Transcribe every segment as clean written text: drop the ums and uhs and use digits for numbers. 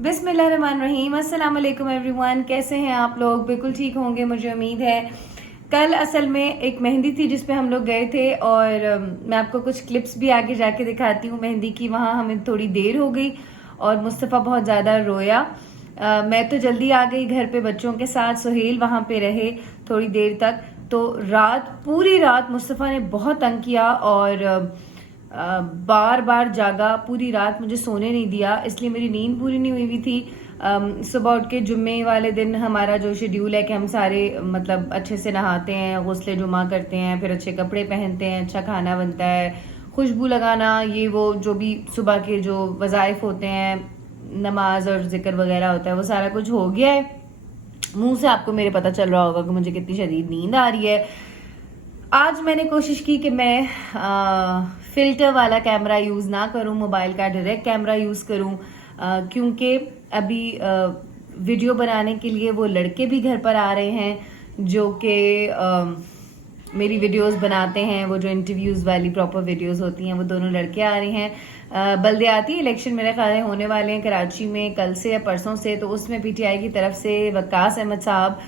बिस्मिल्लाहिर्रहमानिर्रहीम। अस्सलाम वालेकुम एवरीवन, कैसे हैं आप लोग? बिल्कुल ठीक होंगे मुझे उम्मीद है। कल असल में एक मेहंदी थी जिस पे हम लोग गए थे और मैं आपको कुछ क्लिप्स भी आगे जाके दिखाती हूँ मेहंदी की। वहाँ हमें थोड़ी देर हो गई और मुस्तफ़ा बहुत ज़्यादा रोया। मैं तो जल्दी आ गई घर पे बच्चों के साथ। सुहेल वहाँ पे रहे थोड़ी देर तक। तो पूरी रात मुस्तफ़ा ने बहुत तंग किया और बार बार जागा, पूरी रात मुझे सोने नहीं दिया, इसलिए मेरी नींद पूरी नहीं हुई थी। सुबह उठ के जुम्मे वाले दिन हमारा जो शेड्यूल है कि हम सारे मतलब अच्छे से नहाते हैं, गुस्ले जुमा करते हैं, फिर अच्छे कपड़े पहनते हैं, अच्छा खाना बनता है, खुशबू लगाना, ये वो जो भी सुबह के जो वज़ाइफ होते हैं, नमाज और जिक्र वगैरह होता है, वो सारा कुछ हो गया है। मुंह से आपको मेरे पता चल रहा होगा कि मुझे कितनी शदीद नींद आ रही है। आज मैंने कोशिश की कि मैं फिल्टर वाला कैमरा यूज़ ना करूं, मोबाइल का डायरेक्ट कैमरा यूज़ करूं, क्योंकि अभी वीडियो बनाने के लिए वो लड़के भी घर पर आ रहे हैं जो कि मेरी वीडियोस बनाते हैं। वो जो इंटरव्यूज़ वाली प्रॉपर वीडियोस होती हैं, वो दोनों लड़के आ रहे हैं। बल्दियाती इलेक्शन मेरे ख्याल में होने वाले हैं कराची में कल से या परसों से, तो उसमें पीटीआई की तरफ से वक्कास अहमद साहब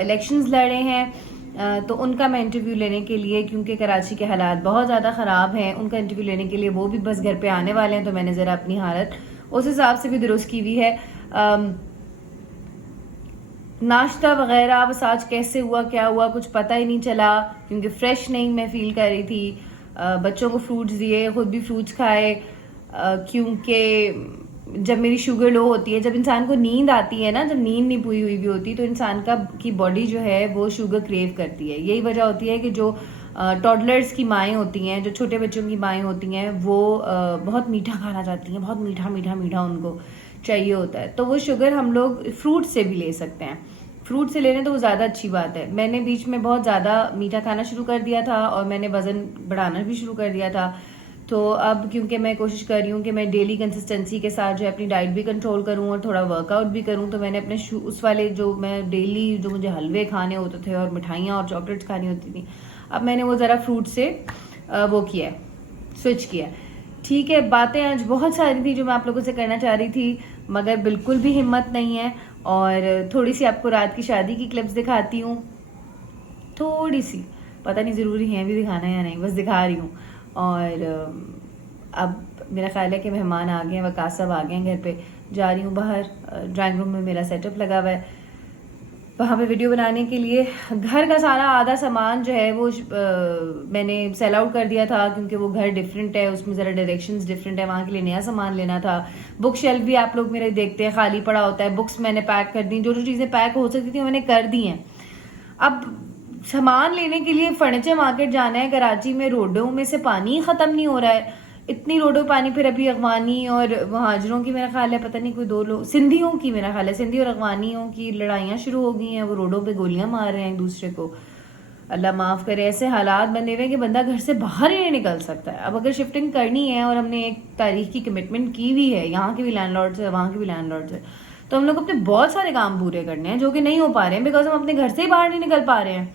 इलेक्शंस लड़े हैं। तो उनका मैं इंटरव्यू लेने के लिए, क्योंकि कराची के हालात बहुत ज़्यादा ख़राब हैं, उनका इंटरव्यू लेने के लिए वो भी बस घर पे आने वाले हैं। तो मैंने ज़रा अपनी हालत उस हिसाब से भी दुरुस्त की हुई है। नाश्ता वगैरह बस आज कैसे हुआ क्या हुआ कुछ पता ही नहीं चला, क्योंकि फ्रेश नहीं मैं फील कर रही थी। बच्चों को फ्रूट्स दिए, खुद भी फ्रूट्स खाए, क्योंकि जब मेरी शुगर लो होती है, जब इंसान को नींद आती है ना, जब नींद नहीं पूरी हुई भी होती, तो इंसान की बॉडी जो है वो शुगर क्रेव करती है। यही वजह होती है कि जो टॉडलर्स की माएँ होती हैं, जो छोटे बच्चों की माएँ होती हैं, वो बहुत मीठा खाना चाहती हैं, बहुत मीठा मीठा मीठा उनको चाहिए होता है। तो वो शुगर हम लोग फ्रूट से भी ले सकते हैं। फ्रूट से ले लें तो वो ज़्यादा अच्छी बात है। मैंने बीच में बहुत ज़्यादा मीठा खाना शुरू कर दिया था और मैंने वज़न बढ़ाना भी शुरू कर दिया था। तो अब क्योंकि मैं कोशिश कर रही हूँ कि मैं डेली कंसिस्टेंसी के साथ जो है अपनी डाइट भी कंट्रोल करूँ और थोड़ा वर्कआउट भी करूँ, तो मैंने अपने उस वाले जो मैं डेली जो मुझे हलवे खाने होते थे और मिठाइयाँ और चॉकलेट्स खानी होती थी, अब मैंने वो ज़रा फ्रूट से वो किया है, स्विच किया है। ठीक है, बातें आज बहुत सारी थी जो मैं आप लोगों से करना चाह रही थी, मगर बिल्कुल भी हिम्मत नहीं है। और थोड़ी सी आपको रात की शादी की क्लिप्स दिखाती हूँ, थोड़ी सी, पता नहीं ज़रूरी है भी दिखाना या नहीं, बस दिखा रही हूँ। और अब मेरा ख्याल है कि मेहमान आ गए हैं, वकास साहब आ गए हैं घर पे। जा रही हूँ बाहर, ड्राइंग रूम में मेरा सेटअप लगा हुआ है, वहाँ पे वीडियो बनाने के लिए। घर का सारा आधा सामान जो है वो मैंने सेल आउट कर दिया था, क्योंकि वो घर डिफरेंट है, उसमें ज़रा डायरेक्शंस डिफरेंट है, वहाँ के लिए नया सामान लेना था। बुक शेल्फ भी आप लोग मेरे देखते हैं खाली पड़ा होता है, बुक्स मैंने पैक कर दी, जो जो चीज़ें पैक हो सकती थी मैंने कर दी हैं। अब सामान लेने के लिए फर्नीचर मार्केट जाना है कराची में, रोडों में से पानी ख़त्म नहीं हो रहा है, इतनी रोडों पानी। फिर अभी अफगानी और महाजरों की मेरा ख्याल है, पता नहीं कोई दो लोग, सिंधियों की मेरा ख्याल है, सिंधी और अफगानियों की लड़ाइयाँ शुरू हो गई हैं, वो रोडों पे गोलियां मार रहे हैं एक दूसरे को। अल्लाह माफ़ करे, ऐसे हालात बने हुए हैं कि बंदा घर से बाहर ही नहीं निकल सकता है। अब अगर शिफ्टिंग करनी है और हमने एक तारीख की कमिटमेंट की हुई है, यहाँ के भी लैंडलॉर्ड से, वहाँ के भी लैंडलॉर्ड से, तो हम लोग अपने बहुत सारे काम पूरे करने हैं जो कि नहीं हो पा रहे हैं, बिकॉज हम अपने घर से ही बाहर नहीं निकल पा रहे हैं।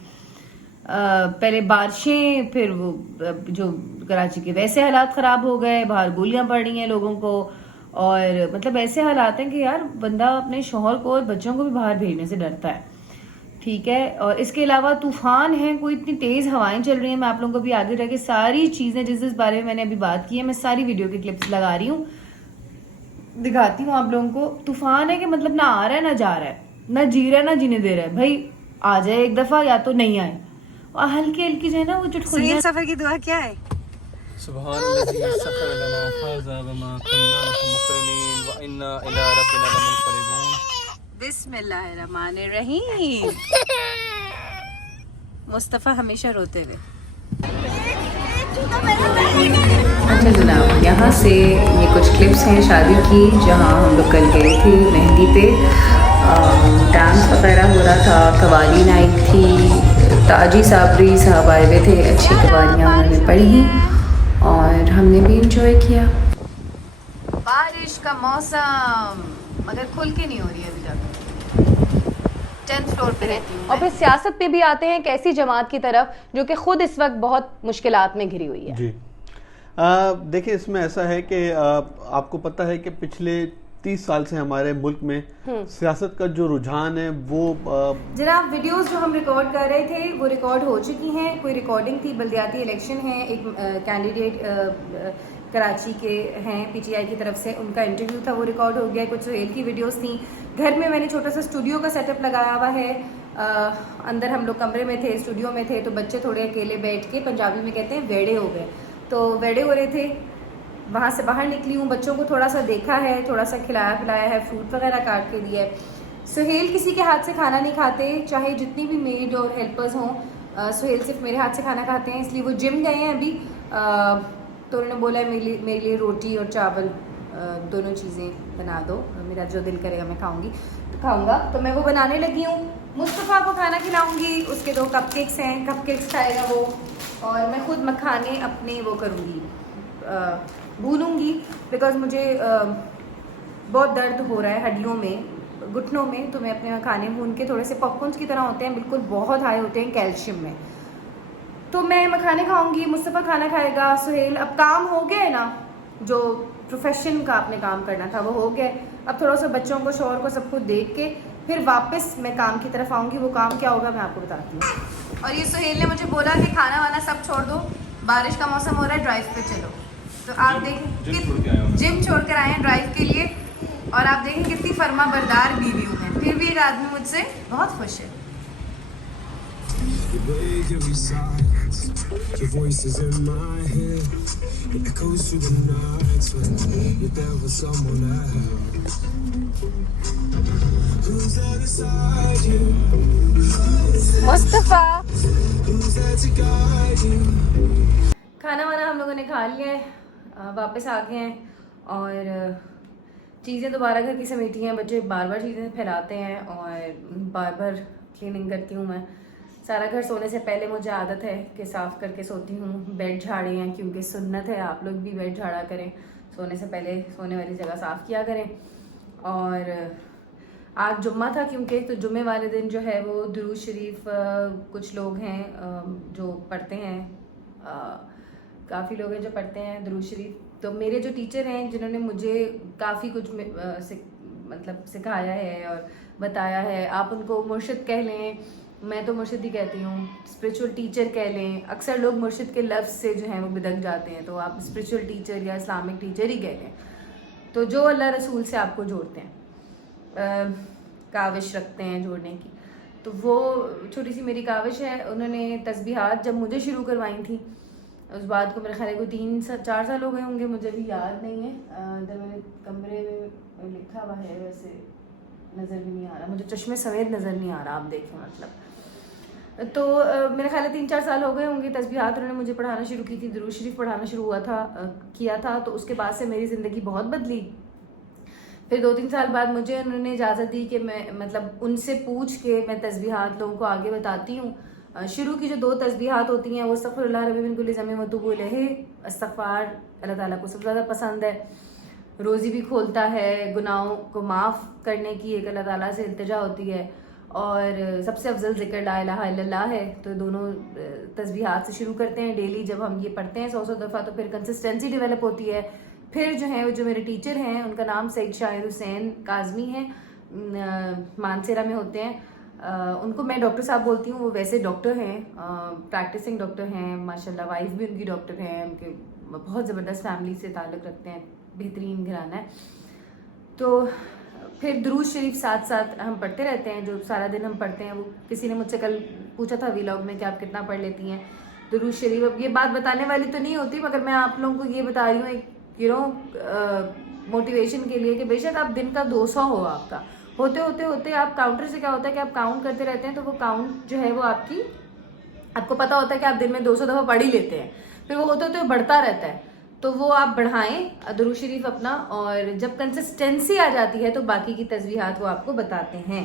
पहले बारिशें, फिर वो जो कराची के वैसे हालात ख़राब हो गए, बाहर गोलियां पड़ रही हैं लोगों को, और मतलब ऐसे हालात हैं कि यार बंदा अपने शौहर को और बच्चों को भी बाहर भेजने से डरता है। ठीक है, और इसके अलावा तूफान है, कोई इतनी तेज़ हवाएं चल रही हैं। मैं आप लोगों को भी आगे रह के सारी चीज़ें जिस बारे में मैंने अभी बात की है, मैं सारी वीडियो की क्लिप्स लगा रही हूँ, दिखाती हूँ आप लोगों को। तूफान है कि मतलब ना आ रहा है ना जा रहा है, ना जी रहा है ना जीने दे रहा है। भाई आ जाए एक दफ़ा, या तो नहीं आए। और हल्की हल्की जो है ना वो चुटकुलियां। सफर की दुआ क्या है? बिस्मिल्लाहिर्रहमानिर्रहीम। मुस्तफ़ा हमेशा रोते हुए। अच्छा जनाब, यहाँ से ये कुछ क्लिप्स हैं शादी की, जहाँ हम लोग कल गए थे मेहंदी पे। डांस वगैरह हो रहा था, कवाली नाइट थी, ताजी साबरी साहब आए हुए थे, अच्छी कवालियाँ उन्होंने पढ़ी और हमने भी इंजॉय किया। बारिश का मौसम, मगर खुल के नहीं हो रही है अभी तक। 10th फ्लोर पे रहती हूँ। और फिर सियासत पे भी आते हैं, कैसी जमात की तरफ जो कि खुद इस वक्त बहुत मुश्किलात में घिरी हुई है। जी देखिए, इसमें ऐसा है कि आपको पता है कि पिछले 30 साल से हमारे मुल्क में सियासत का जो रुझान है वो जनाब वीडियोस जो हम रिकॉर्ड कर रहे थे वो रिकॉर्ड हो चुकी हैं। कोई रिकॉर्डिंग थी, बल्दियाती इलेक्शन है, एक कैंडिडेट कराची के हैं पीटीआई की तरफ से, उनका इंटरव्यू था वो रिकॉर्ड हो गया। कुछ सुहेल की वीडियोस थी। घर में मैंने छोटा सा स्टूडियो का सेटअप लगाया हुआ है। अंदर हम लोग कमरे में थे, स्टूडियो में थे, तो बच्चे थोड़े अकेले बैठ के, पंजाबी में कहते हैं वेड़े हो गए, तो वेड़े हो रहे थे। वहाँ से बाहर निकली हूँ, बच्चों को थोड़ा सा देखा है, थोड़ा सा खिलाया पिलाया है, फ्रूट वगैरह काट के दिया है। सुहेल किसी के हाथ से खाना नहीं खाते, चाहे जितनी भी मेड और हेल्पर्स हों। सुहेल सिर्फ मेरे हाथ से खाना खाते हैं, इसलिए वो जिम गए हैं अभी। तो उन्होंने बोला है मेरे लिए रोटी और चावल दोनों चीज़ें बना दो, मेरा जो दिल करेगा मैं खाऊंगा। तो मैं वो बनाने लगी हूँ। मुस्तफ़ा को खाना खिलाऊंगी, उसके 2 कपकेक्स हैं, कपकेक्स खाएगा वो, और मैं खुद मखाने अपने वो करूँगी, भूनूंगी, बिकॉज मुझे बहुत दर्द हो रहा है हड्डियों में, घुटनों में, तो मैं अपने मखाने भून के, थोड़े से पॉपकॉर्न्स की तरह होते हैं, बिल्कुल बहुत हाई होते हैं कैल्शियम में, तो मैं मखाने खाऊंगी, मुस्तफ़ा खाना खाएगा। सुहेल, अब काम हो गया है ना, जो प्रोफेशन का आपने काम करना था वो हो गया। अब थोड़ा सा बच्चों को, शौहर को, सबको देख के फिर वापस मैं काम की तरफ आऊँगी। वो काम क्या होगा मैं आपको बताती हूँ। और ये सुहेल ने मुझे बोला कि खाना वाना सब छोड़ दो, बारिश का मौसम हो रहा है, ड्राइव पे चलो। तो आप देखें, जिम छोड़ कर आए हैं ड्राइव के लिए, और आप देखें कितनी फर्मा बरदार बीवी हूँ मैं, फिर भी एक आदमी मुझसे बहुत खुश है। मुस्तफा, खाना वाना हम लोगों ने खा लिया है, वापस आ गए हैं, और चीज़ें दोबारा घर की समेटी हैं। बच्चे बार बार चीज़ें फैलाते हैं और बार बार क्लीनिंग करती हूँ मैं सारा घर। सोने से पहले मुझे आदत है कि साफ़ करके सोती हूँ। बेड झाड़े हैं, क्योंकि सुन्नत है, आप लोग भी बेड झाड़ा करें, सोने से पहले सोने वाली जगह साफ़ किया करें। और आज जुम्मा था, क्योंकि तो जुम्मे वाले दिन जो है वो दुरूद शरीफ कुछ लोग हैं जो पढ़ते हैं, काफ़ी लोग हैं जो पढ़ते हैं दुरूद शरीफ। तो मेरे जो टीचर हैं जिन्होंने मुझे काफ़ी कुछ मतलब सिखाया है और बताया है, आप उनको मुर्शिद कह लें, मैं तो मुर्शिद ही कहती हूँ, स्पिरिचुअल टीचर कह लें। अक्सर लोग मुर्शिद के लफ्ज़ से जो हैं वो बिदक जाते हैं, तो आप स्पिरिचुअल टीचर या इस्लामिक टीचर ही कह लें। तो जो अल्लाह रसूल से आपको जोड़ते हैं, काविश रखते हैं जोड़ने की, तो वो छोटी सी मेरी काविश है। उन्होंने तस्बीहात जब मुझे शुरू करवाई थी, उस बात को मेरे ख्याल को 3-4 साल हो गए होंगे, मुझे भी याद नहीं है। इधर मेरे कमरे में लिखा हुआ है, वैसे नज़र भी नहीं आ रहा, मुझे चश्मे समेत नज़र नहीं आ रहा, आप देखें मतलब। तो मेरे ख्याल 3-4 साल हो गए होंगे। तस्बीहात उन्होंने मुझे पढ़ाना शुरू की थी, दुरूद शरीफ पढ़ाना शुरू किया था, तो उसके बाद से मेरी ज़िंदगी बहुत बदली। फिर 2-3 साल बाद मुझे उन्होंने इजाज़त दी कि मैं मतलब उनसे पूछ के मैं तस्बीहात लोगों को आगे बताती हूँ। शुरू की जो 2 तस्बीहात होती हैं वो अस्तग़फिरुल्लाह रब्बी मिन कुल्लि ज़ंबिन व अतूबु इलैहि, इस्तग़फ़ार अल्लाह ताला को सबसे ज़्यादा पसंद है, रोज़ी भी खोलता है, गुनाहों को माफ़ करने की एक अल्लाह ताला से इल्तिजा होती है, और सबसे अफजल ज़िक्र ला इलाहा इल्लल्लाह है। तो दोनों तस्बीहात से शुरू करते हैं डेली। जब हम ये पढ़ते हैं 100 दफ़ा तो फिर कंसिस्टेंसी डेवलप होती है। फिर जो है वो जो मेरे टीचर हैं, उनका नाम सईद शाहिर हुसैन काज़मी है, मानसेरा में होते हैं। उनको मैं डॉक्टर साहब बोलती हूँ, वो वैसे डॉक्टर हैं, प्रैक्टिसिंग डॉक्टर हैं माशाल्लाह, वाइफ भी उनकी डॉक्टर हैं, उनके बहुत ज़बरदस्त फैमिली से ताल्लुक़ रखते हैं, बेहतरीन घराना है। तो फिर दुरूद शरीफ साथ साथ हम पढ़ते रहते हैं, जो सारा दिन हम पढ़ते हैं। वो किसी ने मुझसे कल पूछा था व्लॉग में कि आप कितना पढ़ लेती हैं दुरूद शरीफ। अब ये बात बताने वाली तो नहीं होती, मगर मैं आप लोगों को ये बता रही हूँ मोटिवेशन के लिए कि बेशक आप दिन का 200 हो, आपका होते आप काउंटर से क्या होता है कि आप काउंट करते रहते हैं, तो वो काउंट जो है वो आपको पता होता है कि आप दिन में 200 दफ़ा पढ़ ही लेते हैं, फिर वो होते बढ़ता रहता है। तो वो आप बढ़ाएं दुरूद शरीफ अपना, और जब कंसिस्टेंसी आ जाती है तो बाकी की तस्बीहात वो आपको बताते हैं।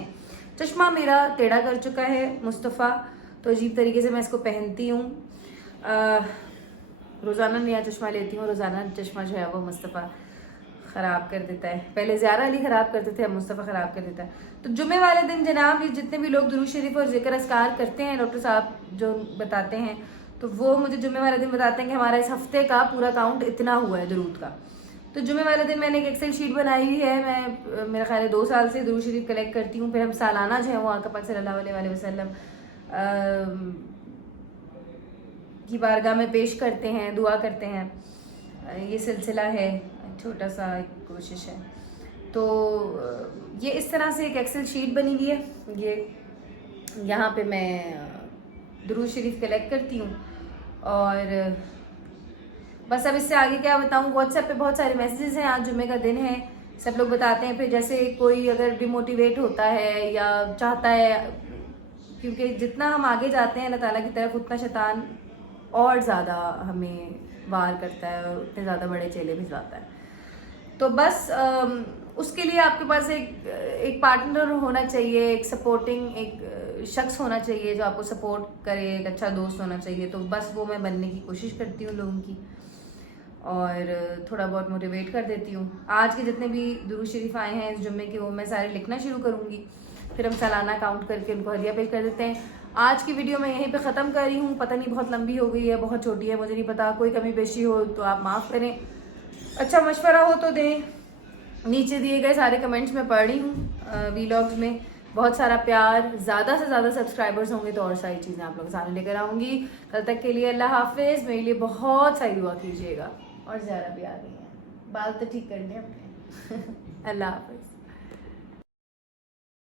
चश्मा मेरा टेढ़ा कर चुका है मुस्तफ़ा, तो अजीब तरीके से मैं इसको पहनती हूँ। रोज़ाना नया चश्मा लेती हूँ, रोज़ाना चश्मा जो है वो मुस्तफ़ा ख़राब कर देता है। पहले ज़्यादा अली ख़राब करते थे, अब मुस्तफ़ा ख़राब कर देता है। तो जुमे वाले दिन जनाब ये जितने भी लोग दुरूद शरीफ और ज़िक्र अस्कार करते हैं, डॉक्टर साहब जो बताते हैं, तो वो मुझे जुमे वाले दिन बताते हैं कि हमारा इस हफ्ते का पूरा काउंट इतना हुआ है दुरूद का। तो जुमे वाले दिन मैंने एक एक्सेल शीट बनाई हुई है। मैं मेरा ख्याल है 2 साल से दुरूद शरीफ कलेक्ट करती हूँ। फिर हम सालाना जो है वो आका पाक सल्लल्लाहु अलैहि वसल्लम की बारगाह में पेश करते हैं, दुआ करते हैं। ये सिलसिला है, छोटा सा एक कोशिश है। तो ये इस तरह से एक एक्सेल शीट बनी हुई है। ये यहाँ पे मैं दुरूद शरीफ कलेक्ट करती हूँ और बस अब इससे आगे क्या बताऊँ। व्हाट्सएप पे बहुत सारे मैसेजेस हैं, आज जुम्मे का दिन है, सब लोग बताते हैं। फिर जैसे कोई अगर डिमोटिवेट होता है या चाहता है, क्योंकि जितना हम आगे जाते हैं अल्लाह ताला की तरफ उतना शैतान और ज़्यादा हमें वार करता है और उतने ज़्यादा बड़े चेले भिजवाता है। तो बस उसके लिए आपके पास एक पार्टनर होना चाहिए, एक सपोर्टिंग एक शख्स होना चाहिए जो आपको सपोर्ट करे, एक अच्छा दोस्त होना चाहिए। तो बस वो मैं बनने की कोशिश करती हूँ लोगों की और थोड़ा बहुत मोटिवेट कर देती हूँ। आज के जितने भी दुरूद शरीफ आए हैं इस जुम्मे के वो मैं सारे लिखना शुरू करूँगी, फिर हम सालाना काउंट करके उनको हदिया पेश कर देते हैं। आज की वीडियो मैं यहीं पे ख़त्म कर रही हूँ। पता नहीं बहुत लंबी हो गई है, बहुत छोटी है, मुझे नहीं पता। कोई कमी पेशी हो तो आप माफ़ करें, अच्छा मशवरा हो तो दें। नीचे दिए गए सारे कमेंट्स मैं पढ़ रही हूँ। वीलॉग्स में बहुत सारा प्यार, ज़्यादा से ज़्यादा सब्सक्राइबर्स होंगे तो और सारी चीज़ें आप लोगों के सामने लेकर आऊँगी। कल तक के लिए अल्लाह हाफिज़। मेरे लिए बहुत सारी दुआ कीजिएगा। और ज़्यादा भी आ गई हैं, बाल तो ठीक करने अपने। अल्लाह हाफिज़।